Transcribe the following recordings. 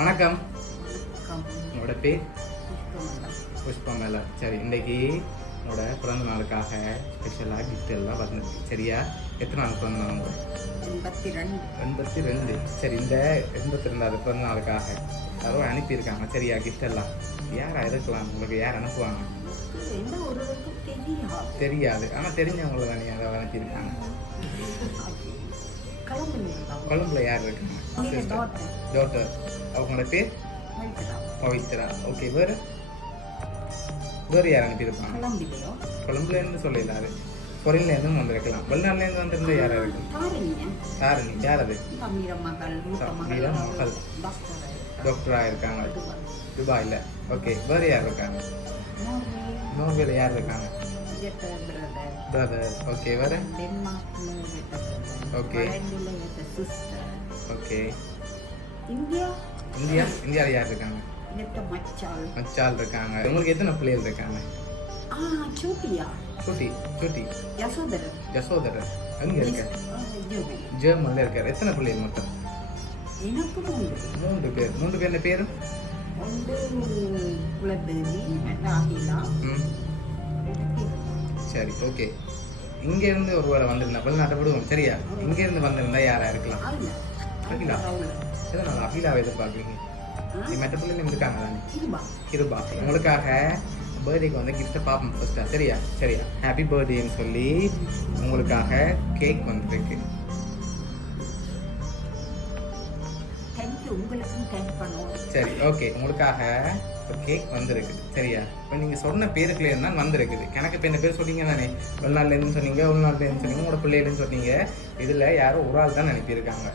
வணக்கம். உங்களோட பேர்? புஷ்பமலா. சரி, இன்னைக்கு உங்களோட பிறந்த நாளுக்காக ஸ்பெஷலாக கிஃப்ட் எல்லாம் வந்துருக்கு. சரியா? எத்தனை நாள் பிறந்த நாள் உங்களுக்கு? 82. சரி, இந்த 82வது பிறந்த நாளுக்காக யாரோ அனுப்பியிருக்காங்க. சரியா? கிஃப்ட் எல்லாம் யாரா இருக்கலாம்? உங்களுக்கு யார் அனுப்புவாங்க? தெரியாது, ஆனால் தெரிஞ்சவங்கள தானே யாரோ அனுப்பியிருக்காங்க. கொழும்புல யார் இருக்காங்க? டாக்டர். அவங்களோட பேர் பவித்ரா. ஓகே, வேறு யார் அனுப்பியிருப்பாங்க? கொழும்புலேருந்து சொல்லலாது, பொருள்லேருந்து வந்திருக்கலாம். வெளிநாட்டிலேருந்து வந்திருந்தா யாரா இருக்கு? தாரிணி. யார் அது? மகள் டாக்டராக இருக்காங்க துபாயில். ஓகே, வேறு யார் இருக்காங்க? நோர்வேல யார் இருக்காங்க? பிரதர். ஓகே, வேறு? Okay okay. இந்தியாவில் யார் இருக்காங்க? மச்சால் இருக்காங்க. உங்களுக்கு எத்தனை பிள்ளைகள் இருக்காங்க? சூட்டி. யசோதரர் எங்க இருக்க? ஜெர்மன்ல இருக்காரு. எத்தனை பிள்ளைகள் மொத்தம்? 3 பேர். 3 பேர் பேரு? சரி, ஓகே. இங்க இருந்து ஒரு வேலை வந்திருந்தா வெளிநாட்டை விடுவோம். சரியா? இங்க இருந்து வந்திருந்தா யாரா இருக்கலாம்? அகிலா. எதனால அகிலாவை எதிர்பார்க்குறீங்க? மற்ற பிள்ளைங்க இருக்காங்க தானே? கிருபா. உங்களுக்காக பர்த்டேக்கு வந்து கிஃப்ட்டை பார்ப்போம் ஃபர்ஸ்டா. சரியா? ஹாப்பி பர்த்டேன்னு சொல்லி உங்களுக்காக கேக் வந்துருக்கு. சரி, ஓகே. உங்களுக்காக இப்போ கேக் வந்திருக்கு. சரியா? இப்போ நீங்கள் சொன்ன பேருக்குள்ள இருந்தால் வந்திருக்குது. எனக்கு இப்போ இந்த பேர் சொன்னீங்க தானே? வெளிநாட்டிலேருந்து சொன்னீங்க, உள்நாட்டிலேருந்து சொன்னீங்க, உங்களோட பிள்ளைலேருந்து சொன்னீங்க. இதில் யாரும் ஒரு ஆள் தான் அனுப்பியிருக்காங்க.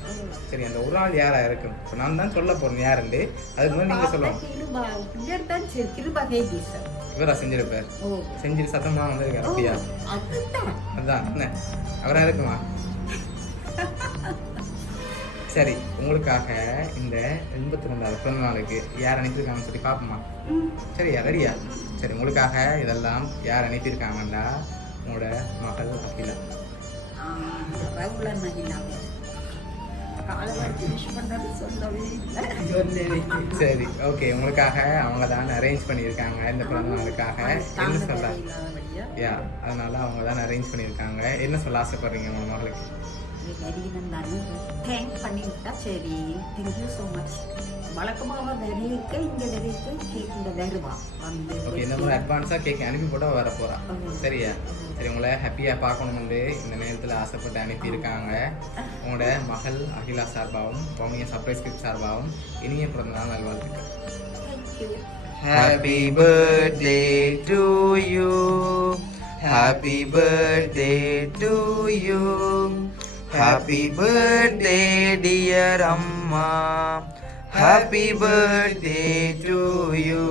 சரி, அந்த ஒரு ஆள் யாரா இருக்கும்? இப்போ நான் தான் சொல்ல போகிறேன் யாருண்டு. அதுக்கு முன்னாடி நீங்கள் சொல்லணும். இவரா செஞ்சிருப்பார்? செஞ்சிரு சத்தமாக வந்திருக்காரு. அப்படியா? அதுதான் என்ன அவரா இருக்குமா? சரி, உங்களுக்காக இந்த 82வது பிறந்த நாளுக்கு யார் அனுப்பியிருக்காங்கன்னு சொல்லி பார்ப்போமா? சரியா? ரெடியா? சரி, உங்களுக்காக இதெல்லாம் யார் அனுப்பியிருக்காங்கண்டா உங்களோட மகள் அகிலா. சரி, ஓகே. உங்களுக்காக அவங்க தான் அரேஞ்ச் பண்ணியிருக்காங்க இந்த பிறந்த நாளுக்காக. என்ன சொல்ல? அதனால அவங்க தான் அரேஞ்ச் பண்ணியிருக்காங்க. என்ன சொல்ல ஆசைப்படுறீங்க உங்க மகளுக்கு? சரி, தேங்க்யூ ஸோ மச். வழக்கமாக நிறைய இங்கே நிறைய கேக் வருவா வந்து இந்த மாதிரி அட்வான்ஸாக கேக் அனுப்பி போட்டால் வர போகிறா. சரியா? சரி, உங்களை ஹாப்பியாக பார்க்கணும்னு இந்த நேரத்தில் ஆசைப்பட்டு அனுப்பியிருக்காங்க. உங்களோட மகள் அகிலா சார்பாகவும் பவுனியா சர்ப்ரைஸ் கிஃப்ட் சார்பாகவும் இனிய பிறந்த நாள் நல்வாழ்த்துக்கள். Happy birthday to you. Happy birthday to you. Happy birthday dear Amma. Happy birthday to you.